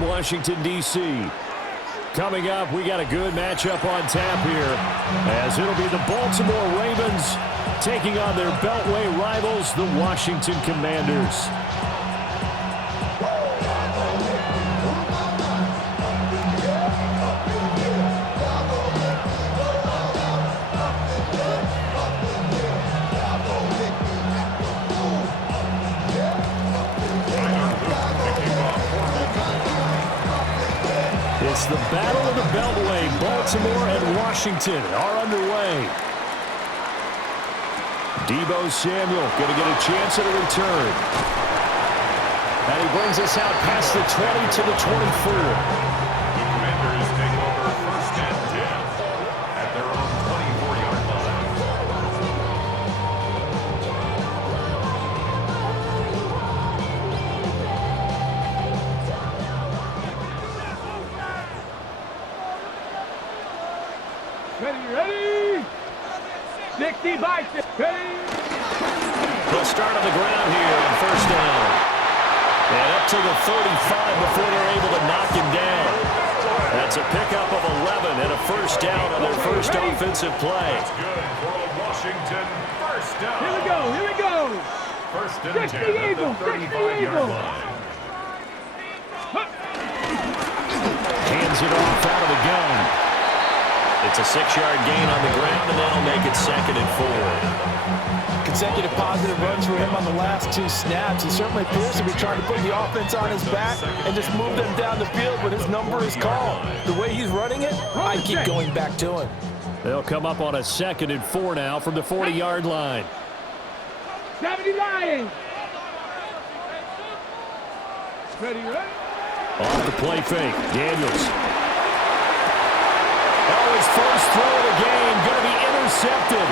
Washington, D.C. Coming up, we got a good matchup on tap here, as it'll be the Baltimore Ravens taking on their Beltway rivals, the Washington Commanders. It's the Battle of the Beltway. Baltimore and Washington are underway. Deebo Samuel going to get a chance at a return. And he brings us out past the 20 to the 24. The Commanders take over first and 10 at their own 24-yard line. Ready? 60 by 6. Ready? They'll start on the ground here on first down. And up to the 35 before they're able to knock him down. That's a pickup of 11 and a first down on their first offensive play. That's good for a Washington first down. Here we go. First and 10 at the 35-yard line. Hands it off out of the gun. It's a 6-yard gain on the ground, and that'll make it 2nd and 4. Consecutive positive runs for him on the last 2 snaps. He certainly appears to be trying to put the offense on his back and just move them down the field when his number is called. The way he's running it, I keep going back to him. They'll come up on a 2nd and 4 now from the 40-yard line. 79. Ready? Off the play fake, Daniels. Oh, his first throw of the game going to be intercepted.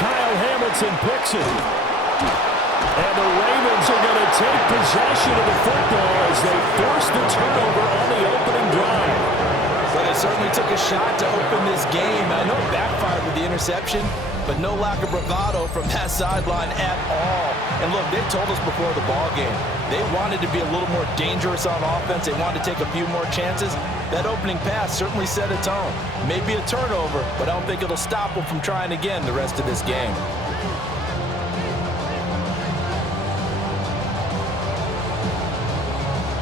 Kyle Hamilton picks it. And the Ravens are going to take possession of the football as they force the turnover on the opening drive. Well, they certainly took a shot to open this game. I know it backfired with the interception, but no lack of bravado from that sideline at all. And look, they told us before the ball game, they wanted to be a little more dangerous on offense. They wanted to take a few more chances. That opening pass certainly set a tone. Maybe a turnover, but I don't think it'll stop them from trying again the rest of this game.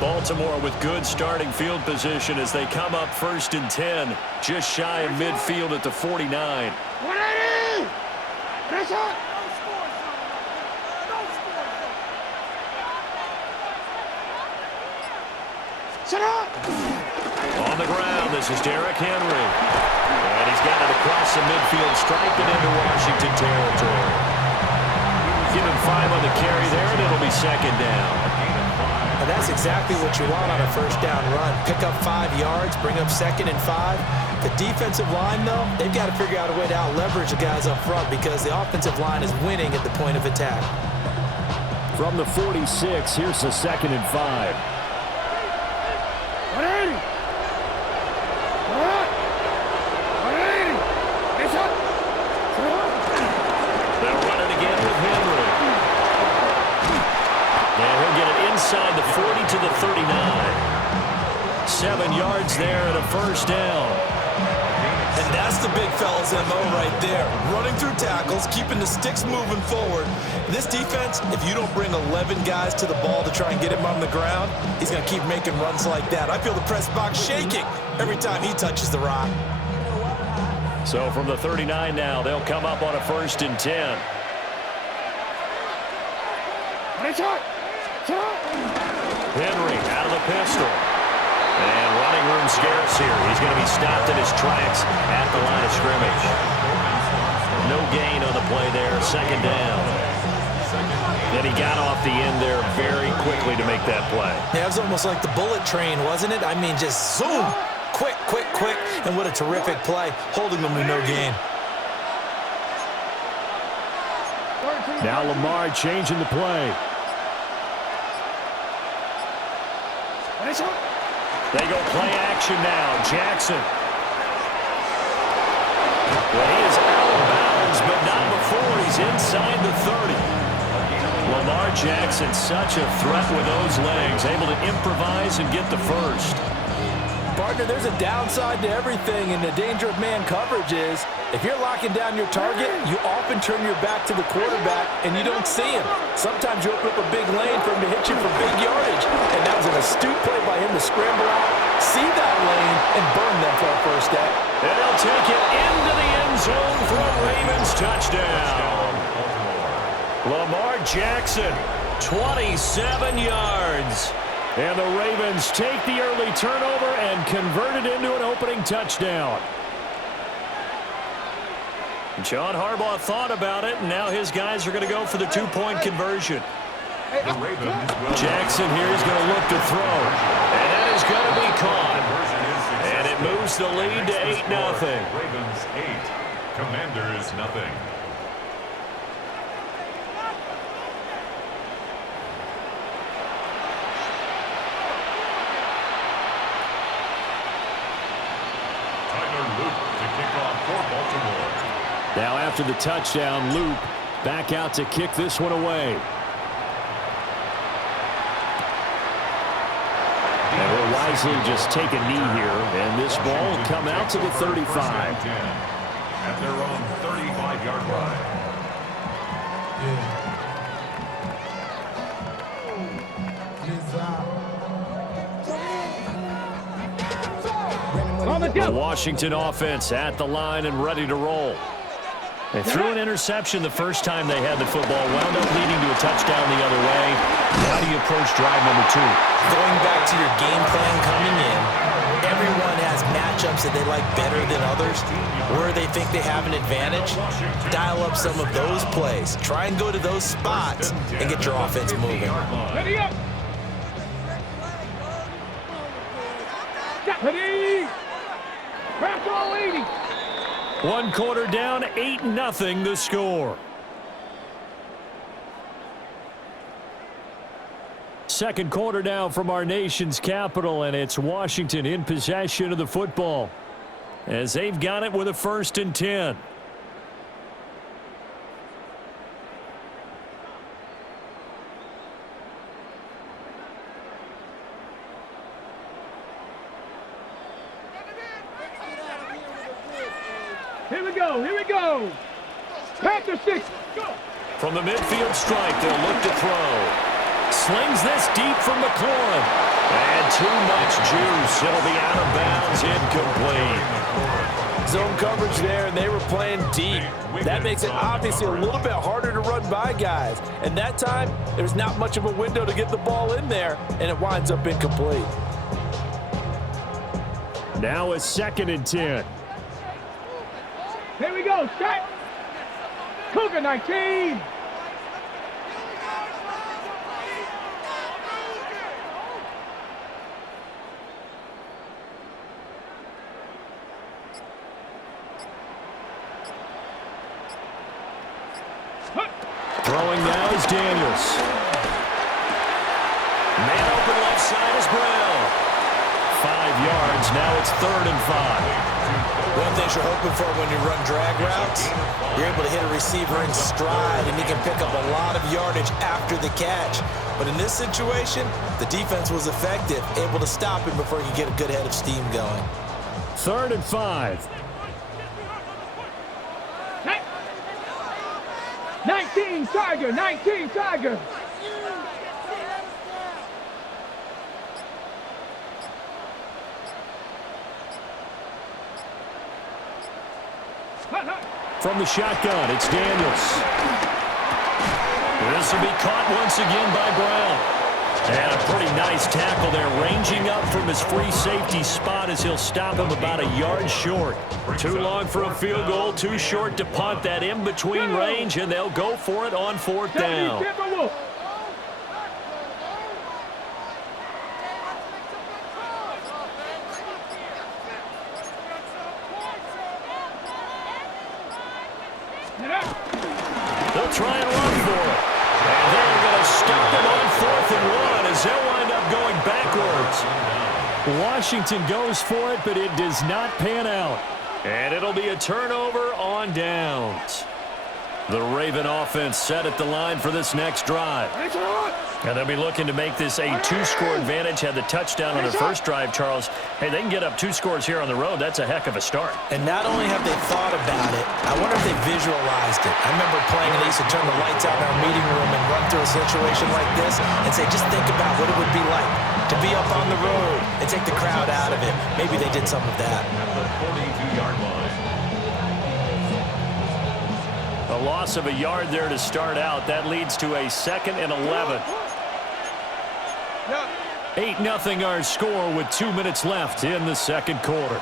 Baltimore with good starting field position as they come up 1st and 10, just shy of midfield at the 49. 180! Press up! Shut up! On the ground, this is Derrick Henry. And he's got it across the midfield, striped it into Washington territory. Give him 5 on the carry there, and it'll be 2nd down. And that's exactly what you want on a first down run. Pick up 5 yards, bring up 2nd and 5. The defensive line, though, they've got to figure out a way to out-leverage the guys up front because the offensive line is winning at the point of attack. From the 46, here's the 2nd and 5. 180! 180! It's up! They'll run it again with Henry. And he'll get it inside the 40 to the 39. 7 yards there and a first down. And that's the big fella's MO right there. Running through tackles, keeping the sticks moving forward. This defense, if you don't bring 11 guys to the ball to try and get him on the ground, he's going to keep making runs like that. I feel the press box shaking every time he touches the rock. So from the 39 now, they'll come up on a 1st and 10. Henry out of the pistol. And running room scarce here. He's going to be stopped in his tracks at the line of scrimmage. No gain on the play there. 2nd down. And he got off the end there very quickly to make that play. Yeah, it was almost like the bullet train, wasn't it? I mean, just zoom. Quick. And what a terrific play. Holding them to no gain. Now Lamar changing the play. They go play action now. Jackson. Well, he is out of bounds, but not before he's inside the 30. Lamar Jackson, such a threat with those legs, able to improvise and get the first. Partner, there's a downside to everything, and the danger of man coverage is if you're locking down your target, you often turn your back to the quarterback and you don't see him. Sometimes you open up a big lane for him to hit you for big yardage, and that was an astute play by him to scramble out, see that lane, and burn them for a first down. And he'll take it into the end zone for a Ravens touchdown. Lamar Jackson, 27 yards. And the Ravens take the early turnover and convert it into an opening touchdown. John Harbaugh thought about it, and now his guys are going to go for the two-point conversion. Jackson here is going to look to throw, and that is going to be caught. And it moves the lead to 8-0. Ravens 8, Commanders nothing. Now after the touchdown, Luke back out to kick this one away. And he'll wisely just take a knee here, and this ball will come out to the 35. At their own 35-yard line. The Washington offense at the line and ready to roll. They threw an interception the first time they had the football, wound up leading to a touchdown the other way. How do you approach drive number 2? Going back to your game plan coming in, everyone has matchups that they like better than others, where they think they have an advantage. Dial up some of those plays. Try and go to those spots and get your offense moving. Ready up. Ready. Press all 80. One quarter down, 8-0 the score. Second quarter now from our nation's capital, and it's Washington in possession of the football as they've got it with a 1st and 10. Here we go. Here we go. Panther 6. Go. From the midfield strike, they'll look to throw. Slings this deep from McLaurin. And too much juice. It'll be out of bounds, incomplete. Zone coverage there, and they were playing deep. That makes it obviously a little bit harder to run by guys. And that time, there's not much of a window to get the ball in there, and it winds up incomplete. Now a 2nd and 10. Here we go. Strike. Cougar 19. Throwing now is Daniels. Man open left side is Brown. 5 yards. Now it's 3rd and 5. One thing you're hoping for when you run drag routes, you're able to hit a receiver in stride, and he can pick up a lot of yardage after the catch. But in this situation, the defense was effective, able to stop him before he could get a good head of steam going. 3rd and 5. 19 Tiger. 19 Tiger. From the shotgun, it's Daniels. This will be caught once again by Brown. And a pretty nice tackle there, ranging up from his free safety spot as he'll stop him about a yard short. Too long for a field goal, too short to punt. That in-between range, and they'll go for it on 4th down. They'll try and run for it. And they're going to stop him on 4th and 1 as they'll wind up going backwards. Washington goes for it, but it does not pan out. And it'll be a turnover on downs. The Raven offense set at the line for this next drive. And they'll be looking to make this a two-score advantage. Had the touchdown on their first drive, Charles. Hey, they can get up 2 scores here on the road. That's a heck of a start. And not only have they thought about it, I wonder if they visualized it. I remember playing and they used to turn the lights out in our meeting room and run through a situation like this and say, just think about what it would be like to be up on the road and take the crowd out of it. Maybe they did some of that. At the 42-yard line. A loss of a yard there to start out. That leads to a 2nd and 11. 8-0 our score with 2 minutes left in the second quarter.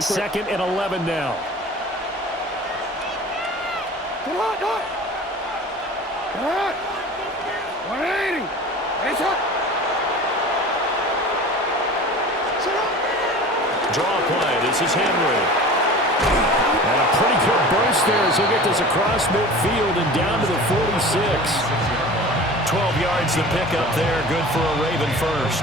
Second and 11 now. Come on, come on. Come on. 180. It's up. Draw play. This is Henry. And a pretty good burst there as he'll get this across midfield and down to the 46. 12 yards to pick up there. Good for a Raven first.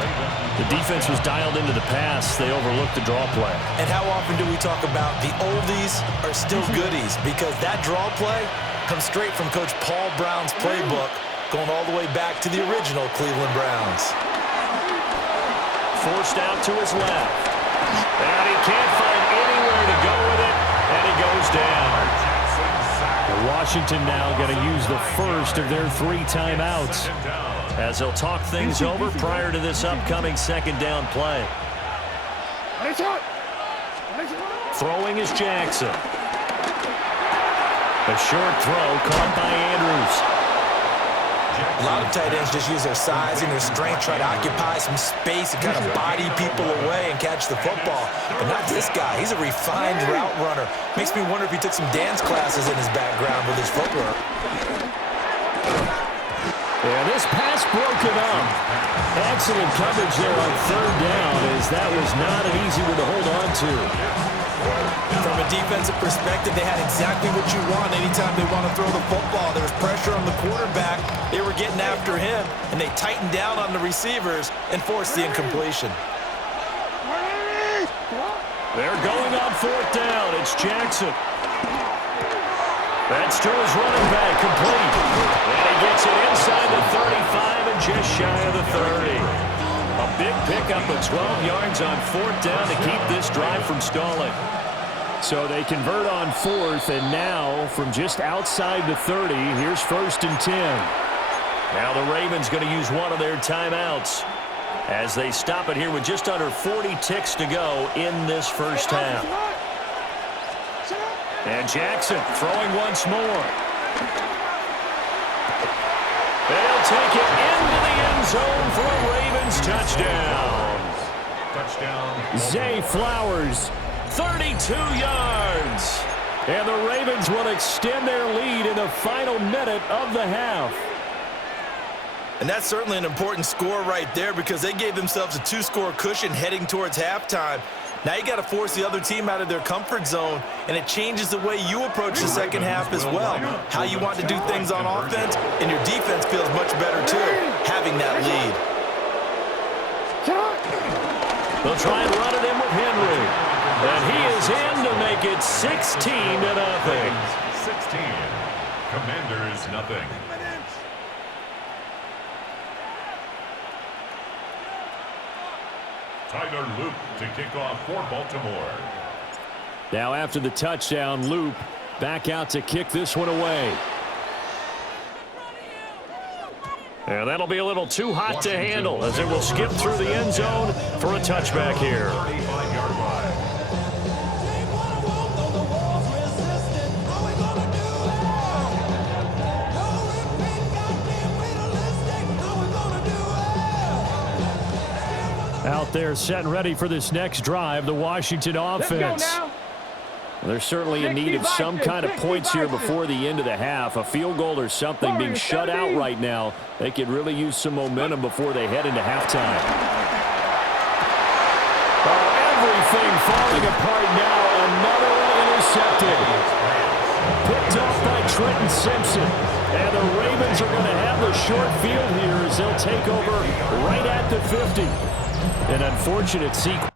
The defense was dialed into the pass. They overlooked the draw play. And how often do we talk about the oldies are still goodies? Because that draw play comes straight from Coach Paul Brown's playbook, going all the way back to the original Cleveland Browns. Forced out to his left. And he can't find anywhere to go with it, and he goes down. Washington now going to use the first of their 3 timeouts as they'll talk things over prior to this upcoming second down play. Throwing is Jackson. A short throw caught by Andrews. A lot of tight ends just use their size and their strength, try to occupy some space and kind of body people away and catch the football. But not this guy. He's a refined route runner. Makes me wonder if he took some dance classes in his background with his footwork. Yeah, this pass broken up. Excellent coverage there on 3rd down, as that was not an easy one to hold on to. From a defensive perspective, they had exactly what you want anytime they want to throw the football. There was pressure on the quarterback. They were getting after him, and they tightened down on the receivers and forced the incompletion. They're going on 4th down. It's Jackson. That's to his running back, complete. And he gets it inside the 35 and just shy of the 30. A big pickup of 12 yards on 4th down to keep this drive from stalling. So they convert on 4th, and now from just outside the 30, here's 1st and 10. Now the Ravens going to use one of their timeouts as they stop it here with just under 40 ticks to go in this first half. And Jackson throwing once more. They'll take it into the end zone for a Ravens touchdown. Touchdown. Zay Flowers, 32 yards. And the Ravens will extend their lead in the final minute of the half. And that's certainly an important score right there because they gave themselves a 2-score cushion heading towards halftime. Now you got to force the other team out of their comfort zone, and it changes the way you approach the second half as well. How you want to do things on offense, and your defense feels much better too, having that lead. They'll try and run it in with Henry. And he is in to make it 16-0. 16. Commanders nothing. Tyler Loop to kick off for Baltimore. Now after the touchdown, Loop back out to kick this one away. And that'll be a little too hot to handle as it will skip through the end zone for a touchback here. 35-yard line. Out there set and ready for this next drive, the Washington offense. They're certainly in need of some kind of points here before the end of the half. A field goal or something being shut out right now. They could really use some momentum before they head into halftime. Oh, everything falling apart now. Another one intercepted. Picked off by Trent and Simpson. And the Ravens are going to have the short field here as they'll take over right at the 50. An unfortunate sequence.